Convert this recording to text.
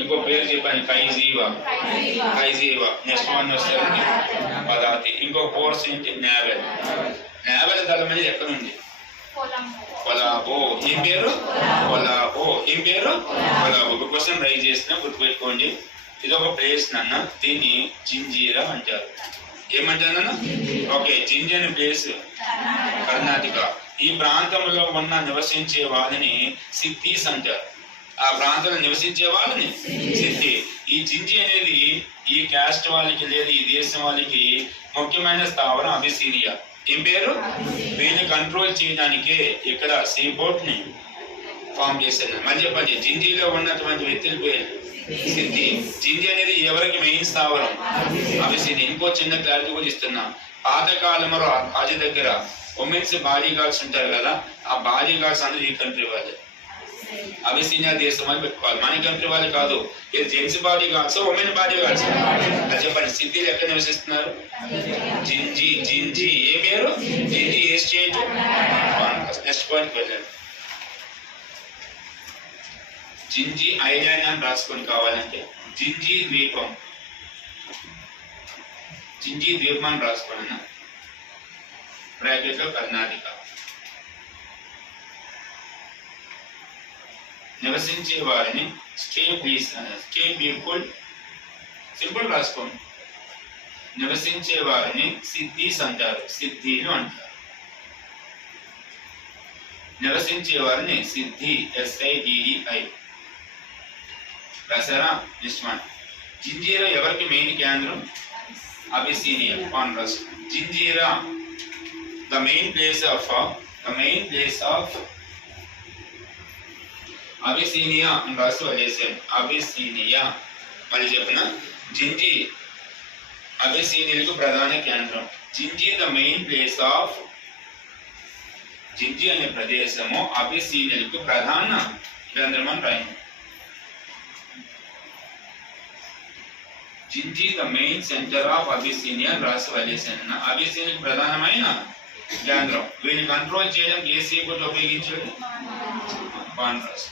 ఇంకో పేరు చెప్పండి, కైజీవా. కైజీవా. నెక్స్ట్ వన్ వస్తుంది పదాతి. ఇంకో కోర్స్ ఏంటి, నేవెల్. నేవెల్ దళం అనేది ఎక్కడ ఉంది, కొలాబో. ఏం పేరు, కొలాబో. ఏం పేరు, కొలాబో. ఒక క్వశ్చన్ రైజ్ చేసిన గుర్తుపెట్టుకోండి. ఇది ఒక ప్లేస్ నాన్న, దీన్ని జింజీరా అంటారు. ఏమంటారు? ఓకే, జింజి అనే ప్లేస్ కర్ణాటక. ఈ ప్రాంతంలో ఉన్న నివసించే వాళ్ళని సిద్ధీస్ అంటారు. ఆ ప్రాంతంలో నివసించే వాళ్ళని సిద్ధి. ఈ జింజి అనేది ఈ క్యాస్ట్ వాళ్ళకి లేదా ఈ దేశం వాళ్ళకి ముఖ్యమైన స్థావరం అబిసీనియా. ఏం పేరు, వీళ్ళని కంట్రోల్ చేయడానికే ఇక్కడ సీపోర్ట్ ని ఫామ్ చేశారు. మళ్ళీ చెప్పండి, జింజీలో ఉన్నటువంటి వ్యక్తుల పేరు సిద్ధి. జింజి అనేది ఎవరికి మెయిన్ స్థావరం, అబిసీనియా. ఇంకో చిన్న క్లారిటీ కూడా ఇస్తున్నాం. పాతకాలంలో రాజు దగ్గర ఉమెన్స్ బాడీ గార్డ్స్ ఉంటారు కదా, ఆ బాడీ గార్డ్స్ అనేది ఈ కంట్రీ వాళ్ళు, అబిసీనియా దేశం అని పెట్టుకోవాలి. మన కంట్రీ వాళ్ళు కాదు. ఇది gents body guards, women body guards. అది చెప్పండి, సిద్ధీలు ఎక్కడ నివసిస్తున్నారు, జింజి. జింజి ఏ పేరు, జింజి ఏ స్టేట్. నెక్స్ట్ పాయింట్ వెళ్ళండి. జింజి ఐలాండ్ అని రాసుకొని కావాలంటే జింజి ద్వీపం. జింజి ద్వీపం అని రాసుకోండి బ్రాకెట్ లో కర్ణాటక. నివసించే వారిని స్టే పీపుల్, సింపుల్ రాసుకోండి. నివసించే వారిని సిద్ధీస్ అంటారు, సిద్ధీలు అంటారు. నివసించే వారిని సిద్ధి, SIDDI రాసారా. నెక్స్ట్ వన్, జింజీరా ఎవరికి మెయిన్ కేంద్రం, Abyssinia. Converse, Janjira the main place of Abyssinia అని రాసి వదిలేసాను. అబిసీనియా. మళ్ళీ చెప్పిన, జింజి అబిసీనియాకు ప్రధాన కేంద్రం. Gingee the main place of, Gingee అనే ప్రదేశము అబిసీనియాకు ప్రధాన కేంద్రం అని రాయండి. Gingee the main centre of Abyssinia రాసి వదిలేసాను. అబిసీనియాకు ప్రధానమైన కేంద్రం. వీళ్ళని కంట్రోల్ చేయడం ఏ సీపోర్ట్ ఉపయోగించాడు, కాన్ఫరెన్స్.